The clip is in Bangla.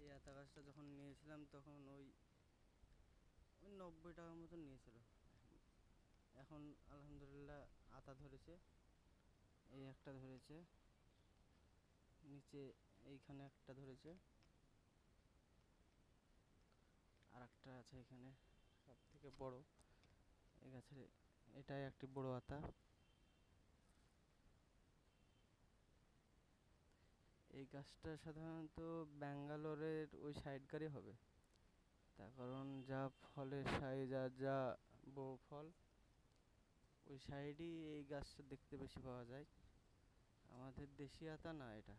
এই আতা গাছটা যখন নিয়েছিলাম তখন ওই ওই 90 টাকার মতন নিয়েছিল। এখন আলহামদুলিল্লাহ আতা ধরেছে, এই একটা ধরেছে, নিচে এইখানে একটা ধরেছে, আর একটা আছে এখানে সব থেকে বড়। এই গাছের এটাই একটি বড় আতা। এই গাছটা সাধারণত ব্যাঙ্গালোরের ওই সাইডকারই হবে, তার কারণ যা ফলের সাইজ আর যা বড় ফল ওই সাইডই এই গাছটা দেখতে বেশি পাওয়া যায়। আমাদের দেশি আতা না এটা।